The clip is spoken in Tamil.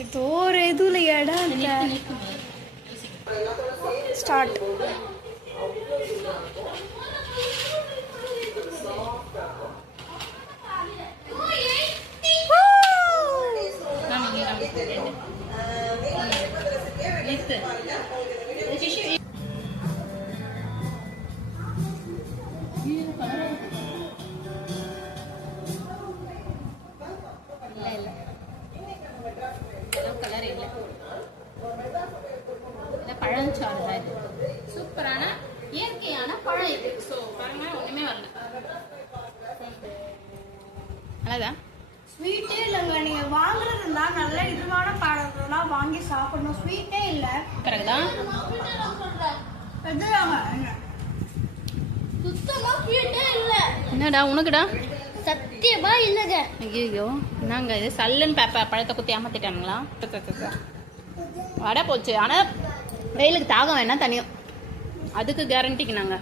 ஏதோ ஒரு இதுல இடம் ஸ்டார்ட். பழஞ்சாறு தான் இது. சூப்பரான இயற்கையான பழம் இது. ஸோ பாருங்க, ஒண்ணுமே வரல. அதான் ஸ்வீட்டே இல்லைங்க. நீங்க வாங்குறது இருந்தா நல்ல இதுவான பழம்லாம் வாங்கி சாப்பிடணும். ஸ்வீட்டே இல்ல. பிறகுதான் சுத்தமா ஸ்வீட்டே இல்ல. என்னடா உனக்குடா? சத்தியமா இல்லங்க. ஐயோ, என்னங்க இது? சல்லன் பழத்தை குத்தி ஏமாத்திட்டானுங்களா? வடை போச்சு. ஆனா வெயிலுக்கு தாகம் வேணா தனியும், அதுக்கு கேரண்டிக்கு நாங்க